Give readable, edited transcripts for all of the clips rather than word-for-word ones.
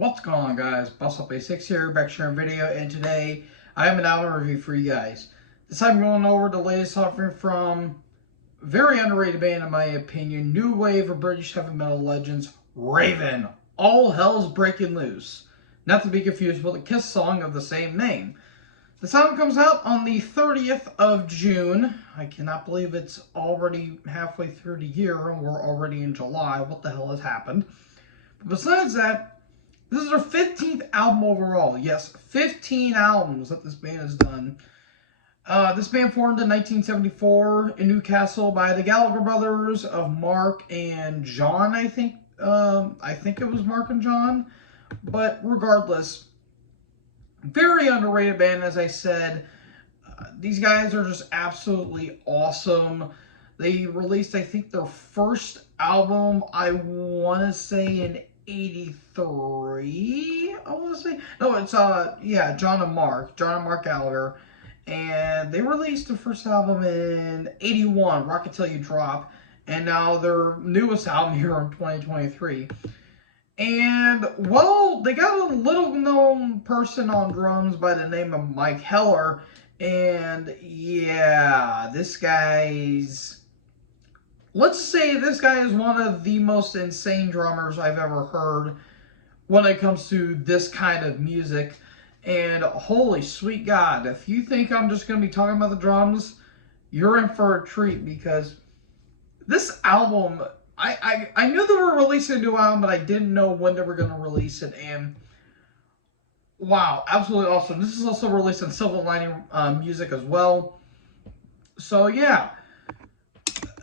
What's going on, guys? BustUp86 here, back sharing video, and today I have an album review for you guys. This time I'm going over the latest offering from very underrated band in my opinion, new wave of British heavy metal legends, Raven. All hell's breaking loose. Not to be confused with the Kiss song of the same name. This album comes out on the 30th of June. I cannot believe it's already halfway through the year and we're already in July. What the hell has happened? But besides that, this is their 15th album overall. Yes, 15 albums that this band has done. This band formed in 1974 in Newcastle by the Gallagher brothers of Mark and John, I think. I think it was Mark and John. But regardless, very underrated band, as I said. These guys are just absolutely awesome. They released, I think, their first album, I want to say in 83, I want to say. No, it's, John and Mark Gallagher. And they released their first album in 81, Rocket Till You Drop. And now their newest album here in 2023. And, well, they got a little-known person on drums by the name of Mike Heller. And, yeah, this guy's... Let's say this guy is one of the most insane drummers I've ever heard when it comes to this kind of music. And holy sweet God, if you think I'm just going to be talking about the drums, you're in for a treat, because this album, I knew they were releasing a new album, but I didn't know when they were going to release it. And wow, absolutely awesome. This is also released on Silver Lining Music as well. So yeah.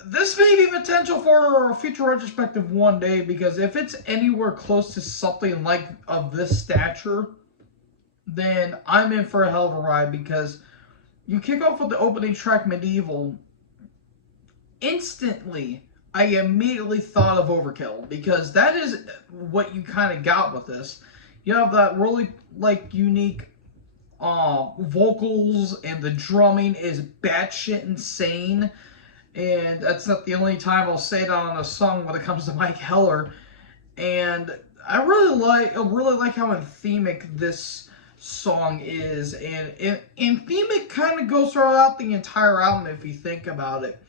This may be potential for a future retrospective one day, because if it's anywhere close to something like of this stature, then I'm in for a hell of a ride, because you kick off with the opening track, Medieval. Instantly, I immediately thought of Overkill, because that is what you kind of got with this. You have that really, unique vocals, and the drumming is batshit insane. And that's not the only time I'll say that on a song when it comes to Mike Heller. And I really like how anthemic this song is. And anthemic kind of goes throughout the entire album if you think about it.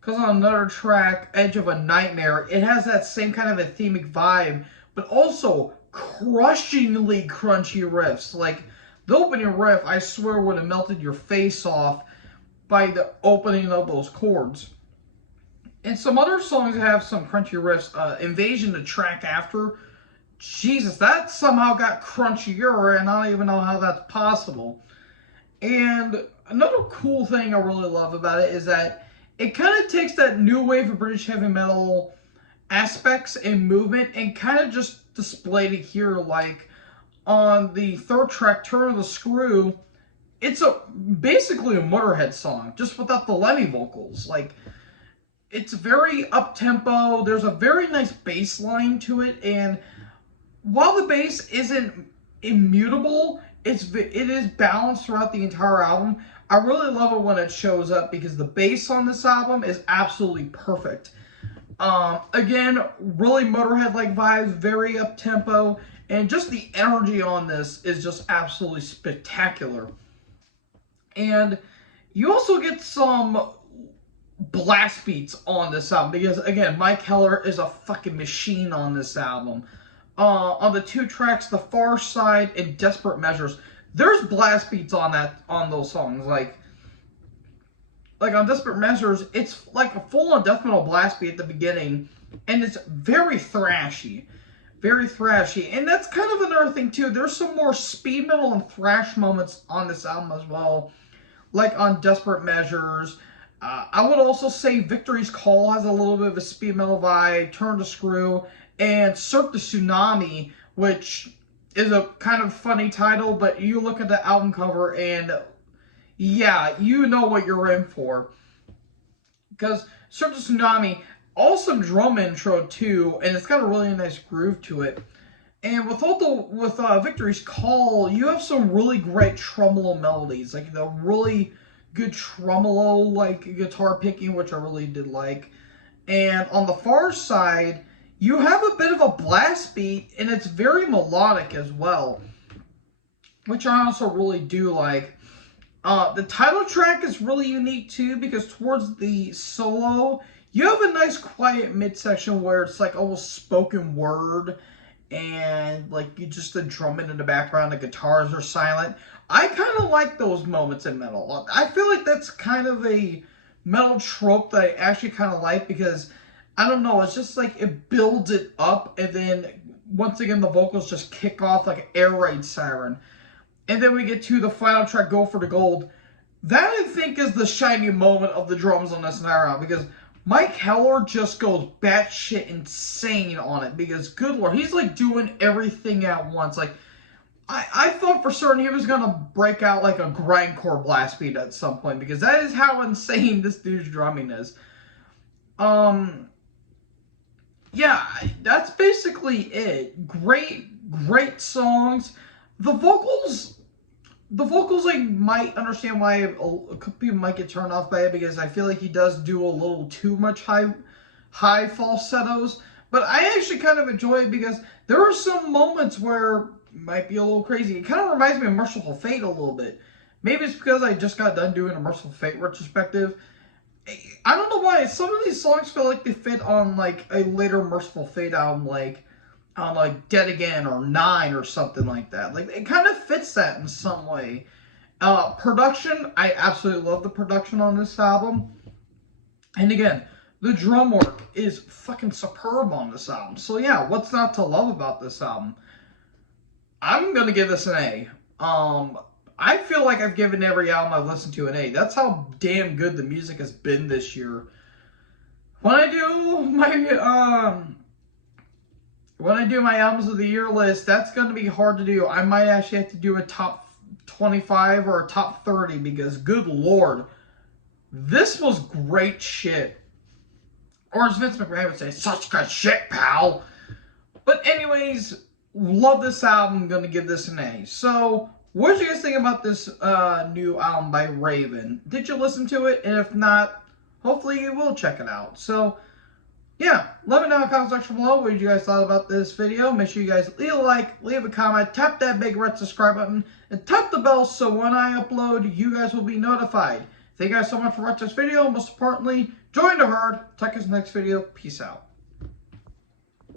Because on another track, Edge of a Nightmare, it has that same kind of anthemic vibe, but also crushingly crunchy riffs. Like, the opening riff, I swear, would have melted your face off by the opening of those chords. And some other songs have some crunchy riffs. Invasion, the track after, Jesus, that somehow got crunchier, and I don't even know how that's possible. And another cool thing I really love about it is that it kind of takes that new wave of British heavy metal aspects and movement and kind of just displayed it here. Like on the third track, Turn of the Screw, it's basically a Motorhead song, just without the Lemmy vocals. Like, it's very up-tempo. There's a very nice bass line to it, and while the bass isn't immutable, it is balanced throughout the entire album. I really love it when it shows up, because the bass on this album is absolutely perfect. Again, really Motorhead-like vibes, very up-tempo, and just the energy on this is just absolutely spectacular. And you also get some blast beats on this album, because, again, Mike Heller is a fucking machine on this album. On the two tracks, The Far Side and Desperate Measures, there's blast beats on those songs. Like on Desperate Measures, it's like a full-on death metal blast beat at the beginning, and it's very thrashy. Very thrashy. And that's kind of another thing, too. There's some more speed metal and thrash moments on this album as well, like on Desperate Measures. I would also say Victory's Call has a little bit of a speed metal vibe, Turn to Screw, and Surf the Tsunami, which is a kind of funny title, but you look at the album cover and, yeah, you know what you're in for. Because Surf the Tsunami, awesome drum intro too, and it's got a really nice groove to it. And with Victory's Call, you have some really great tremolo melodies, like the really good tremolo, like guitar picking, which I really did like. And on the Far Side, you have a bit of a blast beat, and it's very melodic as well, which I also really do like. The title track is really unique too, because towards the solo, you have a nice quiet midsection where it's like almost spoken word, and like you just the drumming in the background, the guitars are silent. I kind of like those moments in metal. I feel like that's kind of a metal trope that I actually kind of like, because I don't know, it's just like it builds it up, and then once again the vocals just kick off like an air raid siren. And then we get to the final track, Go for the Gold. That, I think, is the shining moment of the drums on this entire album, because Mike Heller just goes batshit insane on it, because, good lord, he's like doing everything at once. Like, I thought for certain he was going to break out like a grindcore blast beat at some point, because that is how insane this dude's drumming is. Yeah, that's basically it. Great songs. The vocals, I might understand why a couple people might get turned off by it, because I feel like he does do a little too much high falsettos. But I actually kind of enjoy it, because there are some moments where it might be a little crazy. It kind of reminds me of Merciful Fate a little bit. Maybe it's because I just got done doing a Merciful Fate retrospective. I don't know why some of these songs feel like they fit on like a later Merciful Fate album, like on like Dead Again or 9 or something like that. Like, it kind of fits that in some way. Production, I absolutely love the production on this album. And again, the drum work is fucking superb on this album. So yeah, what's not to love about this album? I'm gonna give this an A. I feel like I've given every album I've listened to an A. That's how damn good the music has been this year. When I do my albums of the year list, that's going to be hard to do. I might actually have to do a top 25 or a top 30, because good lord, this was great shit. Or as Vince McMahon would say, such good shit, pal. But anyways, love this album. I'm going to give this an A. So, what did you guys think about this new album by Raven? Did you listen to it? And if not, hopefully you will check it out. So, yeah, let me know in the comment section below what you guys thought about this video. Make sure you guys leave a like, leave a comment, tap that big red subscribe button, and tap the bell so when I upload, you guys will be notified. Thank you guys so much for watching this video. Most importantly, join the herd. Check us next video. Peace out.